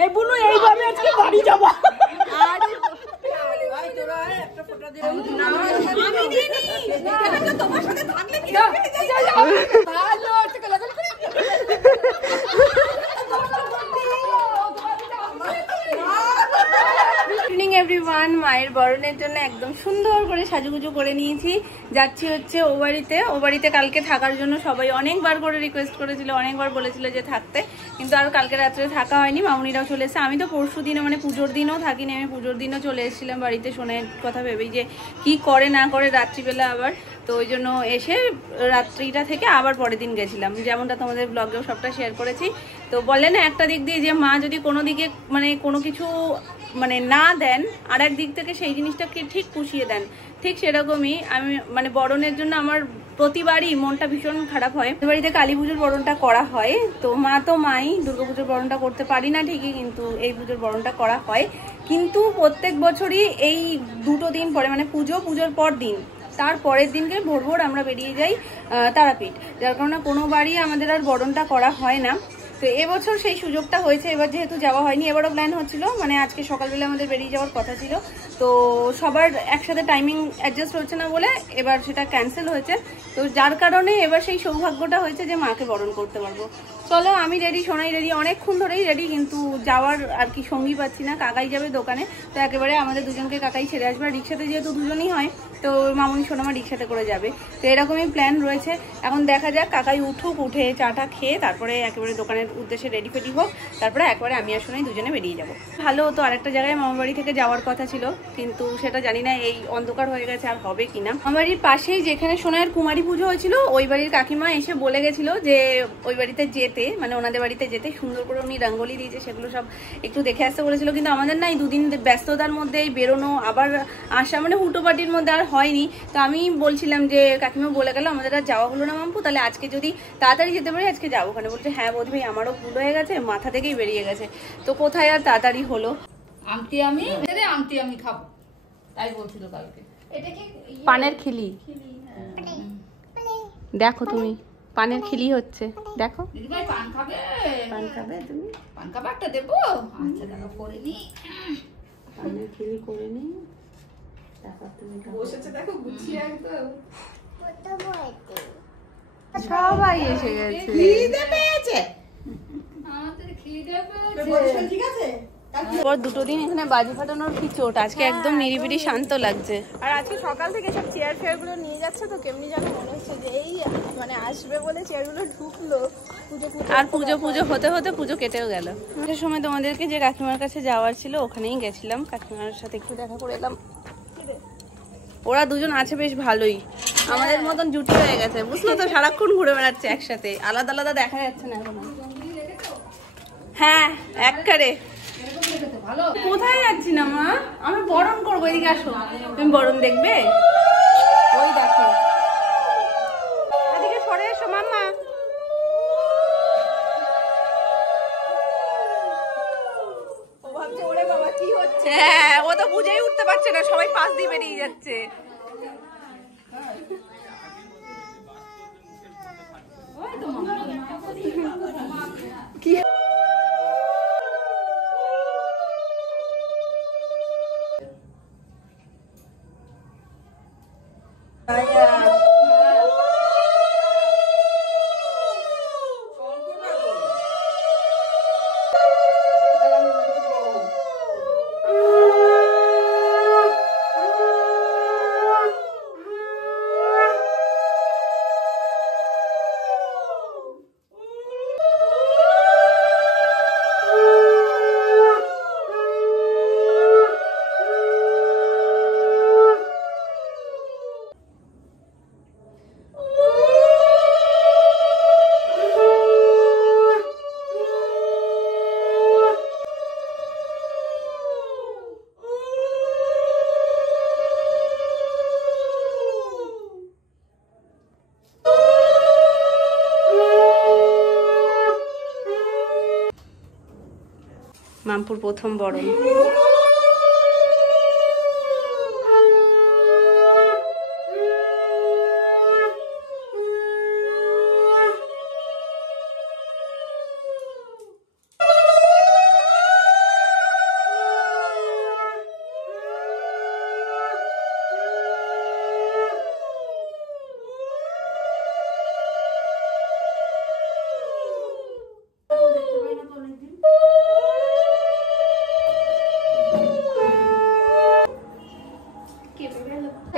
এই বুনু এইভাবে আজকে বাড়ি যাবো। তোমার সাথে থাকলে কি ভালো ইভিনিং এভরিওয়ান। মায়ের বরণের জন্য একদম সুন্দর করে সাজুগুজু করে নিয়েছি। যাচ্ছি হচ্ছে ও বাড়িতে। ও বাড়িতে কালকে থাকার জন্য সবাই অনেকবার করে রিকোয়েস্ট করেছিল, অনেকবার বলেছিল যে থাকতে, কিন্তু আর কালকে রাত্রে থাকা হয়নি। মামুনিরাও চলে এসেছে। আমি তো পরশু দিনে মানে পুজোর দিনও থাকিনি, আমি পুজোর দিনও চলে এসেছিলাম বাড়িতে সোনের কথা ভেবেই যে কি করে না করে রাত্রিবেলা আবার। তো ওই জন্য এসে রাত্রিটা থেকে আবার পরের দিন গেছিলাম, যেমনটা তোমাদের ব্লগেও সবটা শেয়ার করেছি। তো বলে না একটা দিক দিয়ে যে মা যদি কোনো দিকে মানে কোনো কিছু মানে না দেন, আর এক দিক থেকে সেই জিনিসটাকে ঠিক পুষিয়ে দেন, ঠিক সেরকমই আমি মানে বরণের জন্য আমার প্রতিবারই মনটা ভীষণ খারাপ হয়। বাড়িতে কালী পুজোর বরণটা করা হয়, তো মাই দুর্গাপুজোর বরণটা করতে পারি না ঠিকই, কিন্তু এই পুজোর বরণটা করা হয়। কিন্তু প্রত্যেক বছরই এই দুটো দিন পরে মানে পুজোর পর দিন, তার পরের দিনকে ভোর ভোর আমরা বেরিয়ে যাই তারাপীঠ, যার কারণে কোনো বাড়ি আমাদের আর বরণটা করা হয় না। তো এবছর সেই সুযোগটা হয়েছে, এবার যেহেতু যাওয়া হয়নি, এবারও প্ল্যান হচ্ছিল মানে আজকে সকালবেলা আমাদের বেরিয়ে যাওয়ার কথা ছিল, তো সবার একসাথে টাইমিং অ্যাডজাস্ট হচ্ছে না বলে এবার সেটা ক্যান্সেল হয়েছে। তো যার কারণে এবার সেই সৌভাগ্যটা হয়েছে যে মাকে বরণ করতে পারবো। চলো আমি রেডি, সোনাই রেডি, অনেকক্ষণ ধরেই রেডি, কিন্তু যাওয়ার আর কি সঙ্গী পাচ্ছি না। কাকাই যাবে দোকানে, তো একেবারে আমাদের দুজনকে কাকাই ছেড়ে আসবে। রিক্সাতে যেহেতু দুজনই হয়, তো মামুনি সোনামা রিক্সাতে করে যাবে। তো এরকমই প্ল্যান রয়েছে। এখন দেখা যাক, কাকাই উঠুক, উঠে চাটা খেয়ে তারপরে একেবারে দোকানের উদ্দেশ্যে রেডি ফেডি হোক, তারপরে একবারে আমি আর সোনাই দুজনে বেরিয়ে যাবো। ভালো হতো আরেকটা জায়গায় মামার বাড়ি থেকে যাওয়ার কথা ছিল, কিন্তু সেটা জানি না এই অন্ধকার হয়ে গেছে আর হবে কিনা। আমার বাড়ির পাশেই যেখানে সোনাইয়ের কুমারী পুজো হয়েছিল, ওই বাড়ির কাকিমা এসে বলে গেছিল যে ওই বাড়িতে যেতে, মানে ওনাদের বাড়িতে যেতে, সুন্দর করে উনি রঙ্গোলি দিয়েছে, সেগুলো সব একটু দেখে আসতে বলেছিল। কিন্তু আমাদের না এই দুদিন ব্যস্ততার মধ্যে বেরোনো আবার আসা মানে হুটোপাটির মধ্যে আর হয়নি। তো আমি বলছিলাম যে কাকিমা বলে গেল আমাদের আর যাওয়া হলো না মাম্পু, তাহলে আজকে যদি তাড়াতাড়ি যেতে পারি আজকে যাবো। ওখানে বলছে হ্যাঁ বৌদি ভাই আমারও ভুল হয়ে গেছে, মাথা থেকেই বেরিয়ে গেছে। তো কোথায় আর তাড়াতাড়ি হলো। আমটি আমি খাবো তাই বলছিল কালকে। এটা কি পানের খিলি? দেখো তুমি পানের খিলি হচ্ছে, দেখো। দিদিভাই পান খাবে? পান খাবে তুমি? পান খাবে একটা দেবো? আচ্ছা দাঁড়া করে নি, পানের খিলি করে নি, তারপর তুমি বসেছে দেখো গুছিয়ে একদম। সবাই এসে গেছে। খিদে পেয়েছে আমাদের, খিদে পেয়েছে। ঠিক আছে। পর দুটো দিন এখানে বাজি ফাটানোর কি চোট, আজকে একদম নিরিবিলি শান্ত লাগছে। আর আজকে সকাল থেকে সব চেয়ার ফেয়ার গুলো নিয়ে যাচ্ছে, তো কেমনি যেন মনে হচ্ছে যে এই মানে আসবে বলে চেয়ার গুলো ঢুকলো, আর পুজো হতে হতে পুজো কেটেও গেল। সে সময় তোমাদেরকে যে কাকিমার কাছে যাওয়ার ছিল ওখানেই গেছিলাম, কাকিমার সাথে একটু দেখা করে এলাম। ওরা দুজন আছে বেশ ভালোই, আমাদের মতন জুটি হয়ে গেছে বুঝলো তো, সারাক্ষণ ঘুরে বেড়াচ্ছে একসাথে, আলাদা আলাদা দেখা যাচ্ছে না এখন। হ্যাঁ একবারে। কোথায় যাচ্ছি না মা, আমি বরণ করবো, এদিকে আসো। তুমি বরণ দেখবে? ওই দেখো, এদিকে সরে এসো মাম্মা। হ্যাঁ ও তো বুঝেই উঠতে পারছে না, সবাই পাশ দিয়ে বেরিয়ে যাচ্ছে। কি মামপুর প্রথম বরণ।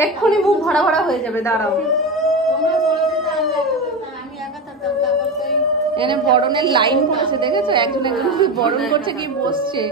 এক্ষুনি মুখ ভরা ভরা হয়ে যাবে, দাঁড়াও। এখানে বরণের লাইন পড়েছে, দেখেছো? একজন একজন বরণ করছে, কি বসছে।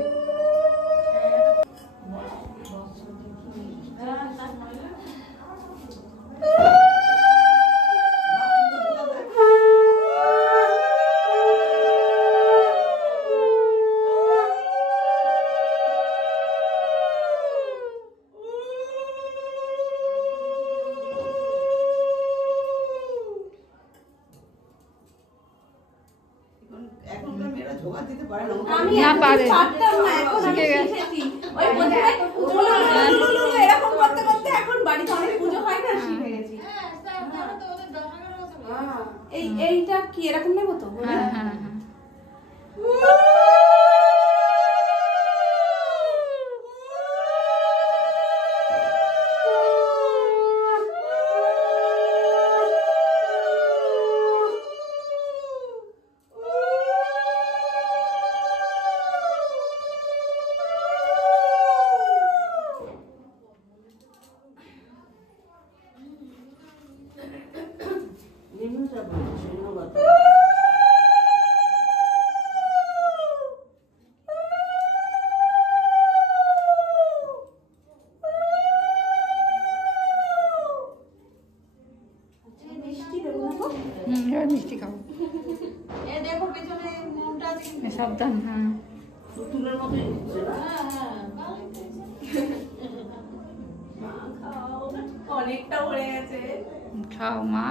আমি পারতাম না, এখন আমি শিখেছি। ওই এরকম করতে করতে এখন বাড়িতে অনেক পুজো হয় না, শিখে গেছি। এইটা কি এরকম নেবো তো? হ্যাঁ হ্যাঁ হ্যাঁ। মিষ্টি খাবো। সাবধান। হ্যাঁ অনেকটা পড়ে গেছে, খাও মা।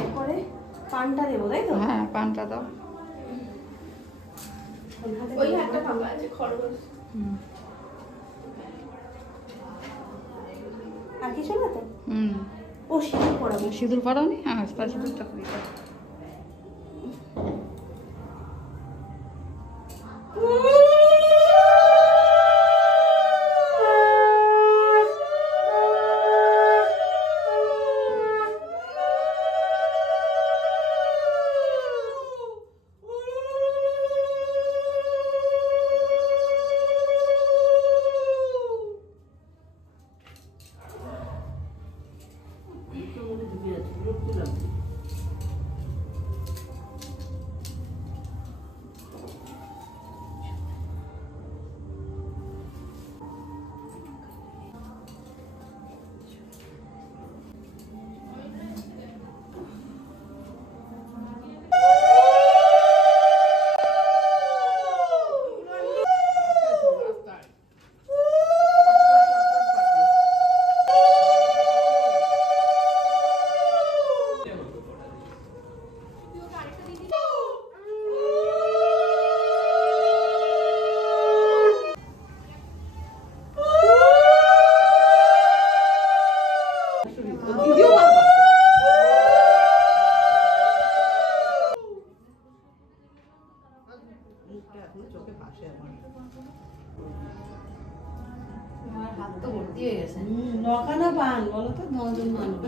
এরপরে পানটা দেবো, তাই তো? হ্যাঁ পানটা দাও। ওই হাতটা ভাঙা আছে, খরগোশ। আর কিছু না তো? ও সিঁদুর পরাবো। সিঁদুর পরাওনি? হ্যাঁ, সিঁদুরটা করি। নখানা পান বলো তো, 9 জন মানুষ।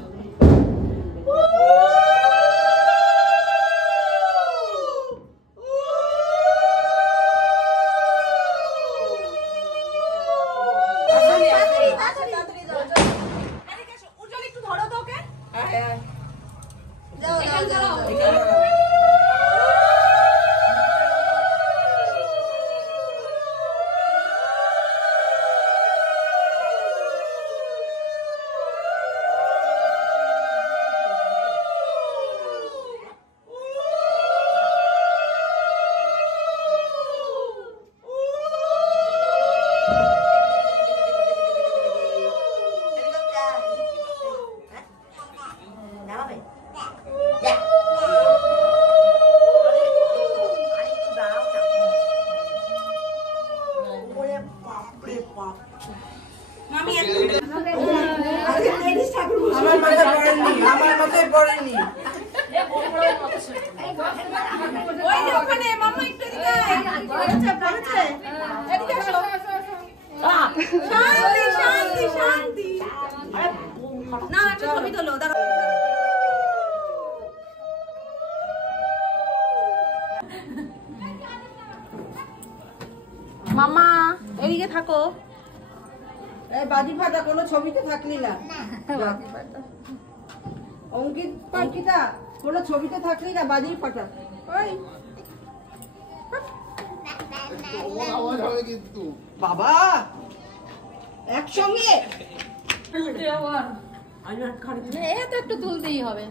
ওই যে ওখানে মাম্মা একটু এদিকে পড়েছে এদিকে আসো। শান্তি শান্তি শান্তি। না একটা ছবি তোলো দাঁড়াও। মামা এদিকে থাকো। এই বাজি ফাটা কোনো ছবিতে থাকলি না। অঙ্কিত পাঙ্কিতা কোনো ছবিতে থাকলি না, বাজি ফাটা। ওই বাবা একসঙ্গে এটা একটু তুলতেই হবে।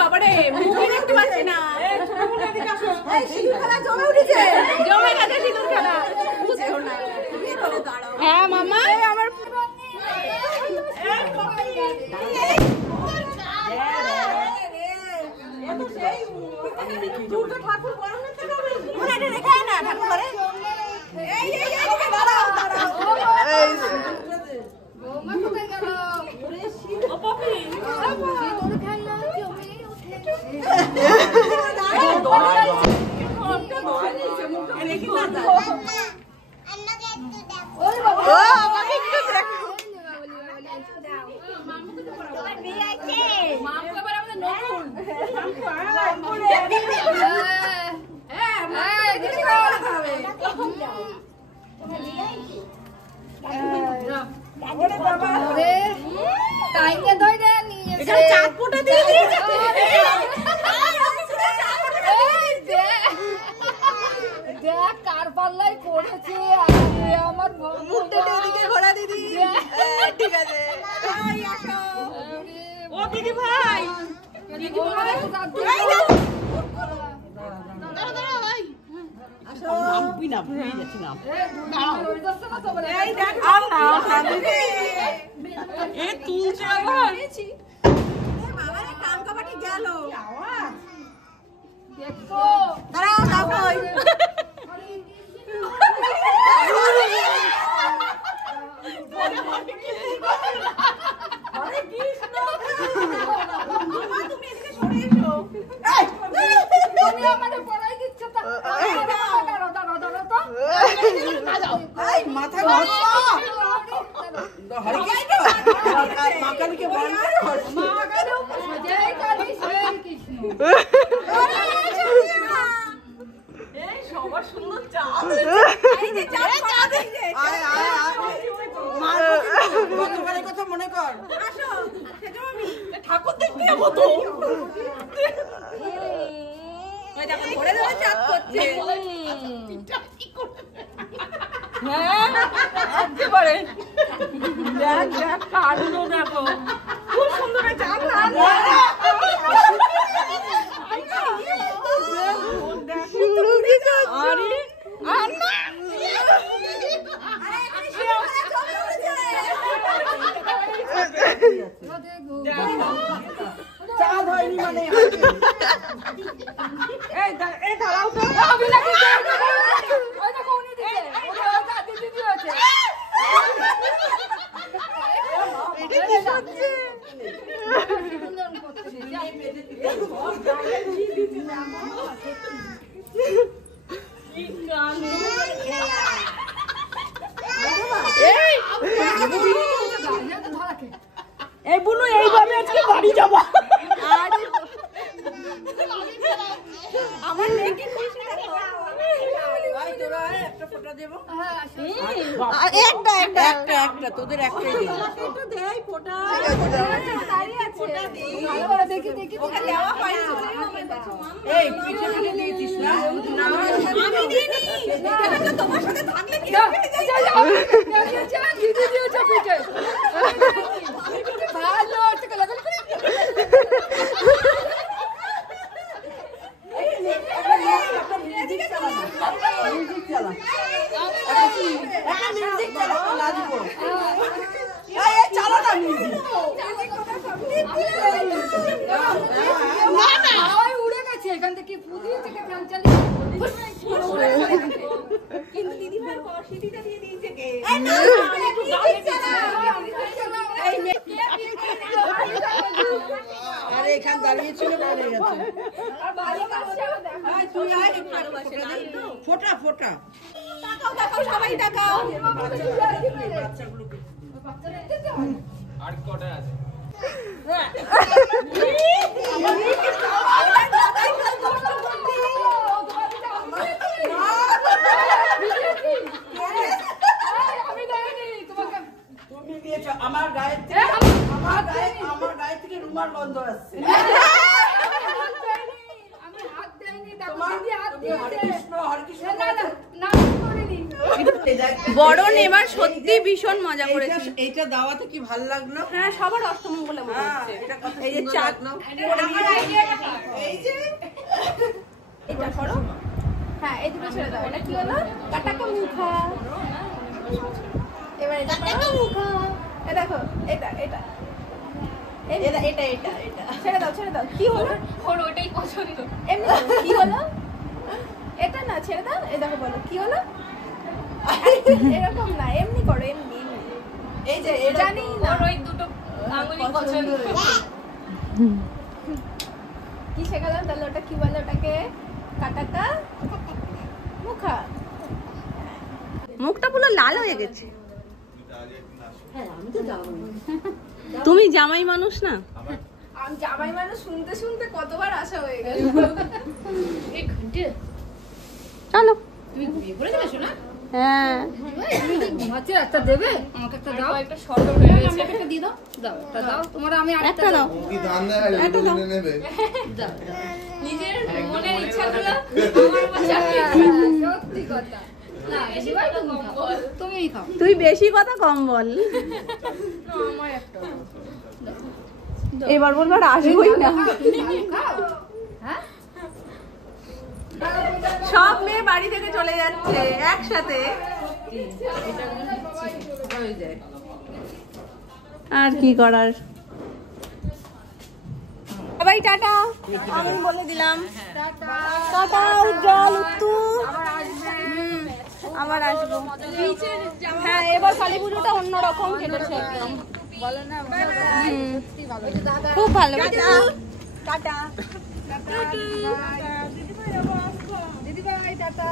বাবারে মুখে দেখতে পাচ্ছি না। সিঁদুর খেলা জমে উঠেছে, জমে গেছে সিঁদুর খেলা। বুঝছো না? হ্যাঁ মামা আমার ঠাকুর দেখতে যাবো তো। ধরে ধরে চাপ করছে। হ্যাঁ আসতে পারে। দেখ দেখ কাটলো দেখো খুব সুন্দর চাপ না। চাঁদ হয়নি মানে এই বুনু এইভাবে আজকে বাড়ি যাবো। আমার নেকি খুশি দেখো। ভাই তোরা একটা ফটো দেবো। একটা একটা একটা একটা তোদের একটাই দেবো। একটু দেই ফোঁটা। দাঁড়িয়ে আছে। ফোঁটা দেই। দেখি দেখি ওকে দেওয়া হয়নি। এই পিঠে পিঠে দিয়েছিস না? না আমি দিইনি। এটা তো তোমার সাথে থাকলে কি হবে? দিদি দিয়েছে পিঠে। ভালো থেকে লাগল করে। মিউজিক চালা মিউজিক চালা না দিব। এই চালা না মিউজিক। না না ওই উড়ে গেছে এখান থেকে পুদিয়ে থেকে ফ্যান চালিয়ে কিন্তু দিদি ভাই কষিটা দিয়ে দিয়েছে কে? এই আরে এখানে দাঁড়িয়েছিল পড়ে গেছে। ফোটা ফোটা সবাই তাকাও। আর কটা আছে? আমার গায়ে থেকে রুমাল বন্ধ আসছে। বরণ এবার সত্যি ভীষণ মজা করেছি। এইটা দাওয়াতে কি ভালো লাগলো। হ্যাঁ সবার অষ্টমঙ্গলে মনে হচ্ছে। এই যে চাট এই যে এটা করো। হ্যাঁ এই দুটো ছেড়ে দাও। এটা কি হলো? কাটাকা মুখা। এবার এটা কাটাকা মুখা। এ দেখো এটা এটা এটা এটা এটা এটা ছেড়ে দাও ছেড়ে দাও। কি হলো? ওর ওটাই পছন্দ। এমনি কি হলো? এটা না ছেড়ে দাও। এই দেখো বলো কি হলো? এরকম না এমনি করো এমনি এমনি। এই যে জানি না ওর ওই দুটো আঙুলি পছন্দ। কি শেখালাম তাহলে? ওটা কি বলে? ওটাকে কাটাকা মুখা। মুখটা পুরো লাল হয়ে গেছে। তুমি জামাই মানুষ না? আমি জামাই মানুষ শুনতে শুনতে কতবার আশা হয়ে গেল। এই ঘন্টে চলো। তুমি বিয়ে করে দিলে শোনা? হ্যাঁ ঘুমাচ্ছে। একটা দেবে আমাকে? একটা দাও। একটা শর্ট হয়ে গেছে। আমাকে একটা দিয়ে দাও। দাও একটা দাও। তোমার আমি একটা দাও। কি দাম দেয় এটা দিনে নেবে। দাও নিজের মনের ইচ্ছাগুলো আমার মধ্যে সত্যি কথা না। বেশি কথা কম বল। তুমিই খাও। তুই বেশি কথা কম বল। আমার একটা এবার বলবার আসবোই না। হ্যাঁ সব মেয়ে বাড়ি থেকে চলে যাচ্ছে একসাথে। আর কি করার। সবাই টাটা। আমি বলে দিলাম টাটা। উজ্জ্বল উত্তু আবার আসবো। হ্যাঁ এবার কালী পুজোটা অন্যরকম কেটেছে একদম। খুব ভালো। টাটা দিদিভাই টাটা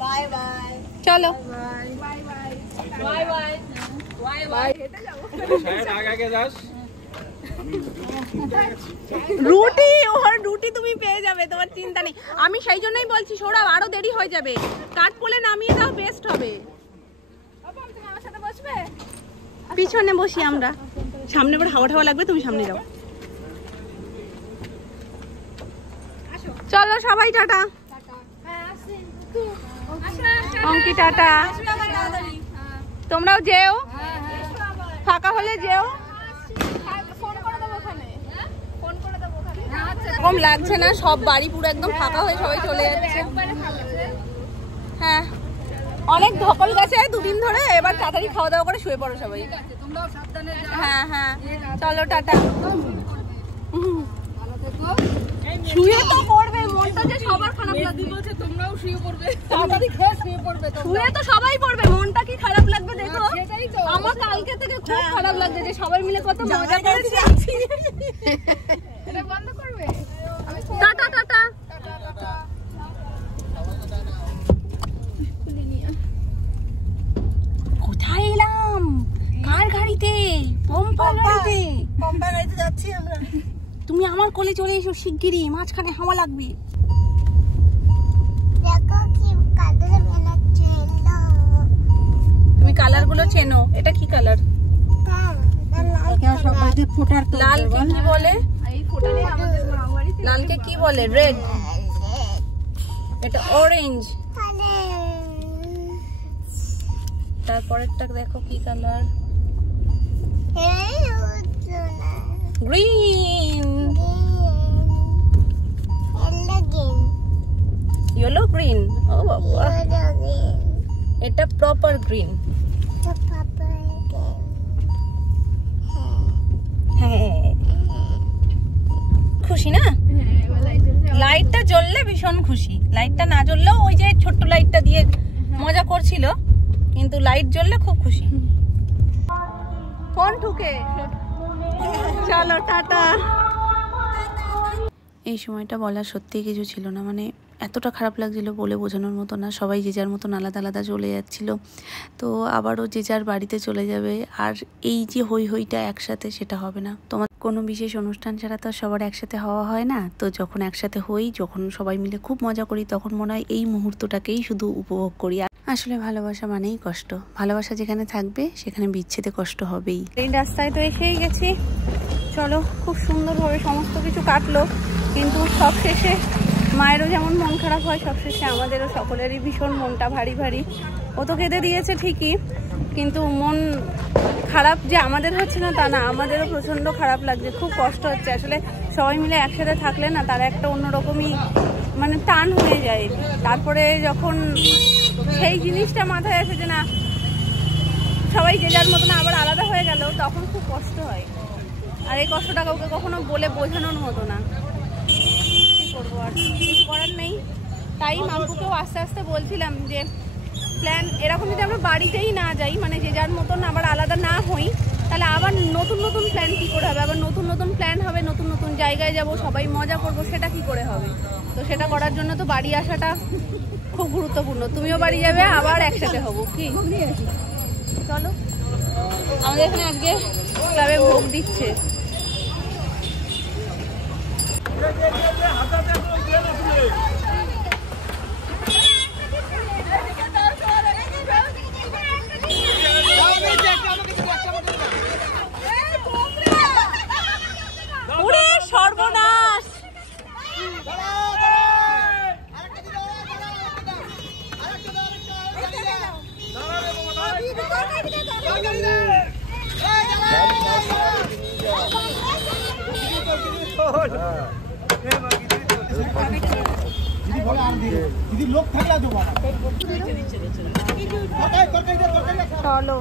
বাই বাই। চলো bye bye bye bye bye bye. শায়দ আগে যাস। রুটি ওর রুটি তুমি পেয়ে যাবে, তোমার চিন্তা নেই। আমি সেই জন্যই বলছি সৌরভ আরো দেরি হয়ে যাবে। কাঠপোলে নামিয়ে দাও, বেস্ট হবে। তুমি আমার সাথে বসবে? পিছনে বসি আমরা। সামনে পরে হাওয়া ঠাওয়া লাগবে, তুমি সামনে যাও। চলো সবাই টাটা। অঙ্কি টাটা। তোমরাও যেও, ফাঁকা হলে যেও। এরকম লাগছে না, সব বাড়ি পুরো একদম ফাঁকা হয়ে সবাই চলে যাচ্ছে। হ্যাঁ অনেক ধকল গেছে দুদিন ধরে। এবার তাড়াতাড়ি খাওয়া দাওয়া করে শুয়ে পড়ো সবাই। হ্যাঁ হ্যাঁ চলো টাটা। শুয়ে তো পড়বে, মনটা যে সবার খারাপ লাগবে। তোমরাও শুয়ে পড়বে। তাড়াতাড়ি খেয়ে শুয়ে পড়বে। শুয়ে তো সবাই পড়বে, মনটা কি খারাপ লাগবে দেখো। আমার কালকে থেকে খুব খারাপ লাগছে যে সবাই মিলে কত মজা করেছি। এটা বন্ধ করবে? Tata tata. কোথায় এলাম? কার গাড়িতে? পম্পার গাড়িতে। পম্পা গাড়িতে যাচ্ছি আমরা। তুমি আমার কোলে চলে এসো শিগগিরই, মাঝখানে হাওয়া লাগবে। তুমি কালার গুলো চেনো? এটা কি কালার? লাল কি বলে? লালকে কি বলে? রেড। এটা অরেঞ্জ। তারপরেরটা দেখো কি কালার? গ্রিন। Yellow green. ও বাবা, এটা প্রপার গ্রিন। হ্যাঁ খুশি না? লাইটটা জ্বললে ভীষণ খুশি। লাইটটা না জ্বললেও ওই যে ছোট্ট লাইটটা দিয়ে মজা করছিল, কিন্তু লাইট জ্বললে খুব খুশি। ফোন ঠুকে। চলো টাটা। এই সময়টা বলার সত্যিই কিছু ছিল না, মানে এতটা খারাপ লাগছিল বলে বোঝানোর মতো না। সবাই যে যার মতন আলাদা আলাদা চলে যাচ্ছিল, তো আবারও যে যার বাড়িতে চলে যাবে। আর এই যে হই হইটা একসাথে, সেটা হবে না। তোমার কোনো বিশেষ অনুষ্ঠান ছাড়া তো সবার একসাথে হওয়া হয় না। তো যখন একসাথে হই, যখন সবাই মিলে খুব মজা করি, তখন মনে হয় এই মুহূর্তটাকেই শুধু উপভোগ করি। আসলে ভালোবাসা মানেই কষ্ট, ভালোবাসা যেখানে থাকবে সেখানে বিচ্ছেদে কষ্ট হবেই। এই রাস্তায় তো এসেই গেছি। চলো, খুব সুন্দরভাবে সমস্ত কিছু কাটলো, কিন্তু সব শেষে মায়েরও যেমন মন খারাপ হয়, সবশেষে আমাদেরও সকলেরই ভীষণ মনটা ভারী ভারী। ও তো কেঁদে দিয়েছে ঠিকই, কিন্তু মন খারাপ যে আমাদের হচ্ছে না তা না, আমাদেরও প্রচণ্ড খারাপ লাগছে, খুব কষ্ট হচ্ছে। আসলে সবাই মিলে একসাথে থাকলে না, তার একটা অন্যরকমই মানে টান হয়ে যায়। তারপরে যখন সেই জিনিসটা মাথায় আসে যে না, সবাই যে যার মতন আবার আলাদা হয়ে গেল, তখন খুব কষ্ট হয়। আর এই কষ্টটা কাউকে কখনো বলে বোঝানোর মতো না। করবো আর কিছু করার নেই। তাই মাম্পুকেও আস্তে আস্তে বলছিলাম যে প্ল্যান এরকম যদি আমরা বাড়িতেই না যাই, মানে যে যার মতন আবার আলাদা না হই, তাহলে আবার নতুন নতুন প্ল্যান কি করে হবে? আবার নতুন নতুন প্ল্যান হবে, নতুন নতুন জায়গায় যাব, সবাই মজা করবো, সেটা কি করে হবে? তো সেটা করার জন্য তো বাড়ি আসাটা খুব গুরুত্বপূর্ণ। তুমিও বাড়ি যাবে, আবার একসাথে হবো। কি চলো, আমাদের এখানে আজকে ক্লাবে ভোগ দিচ্ছে। সর্বনাশ! চলো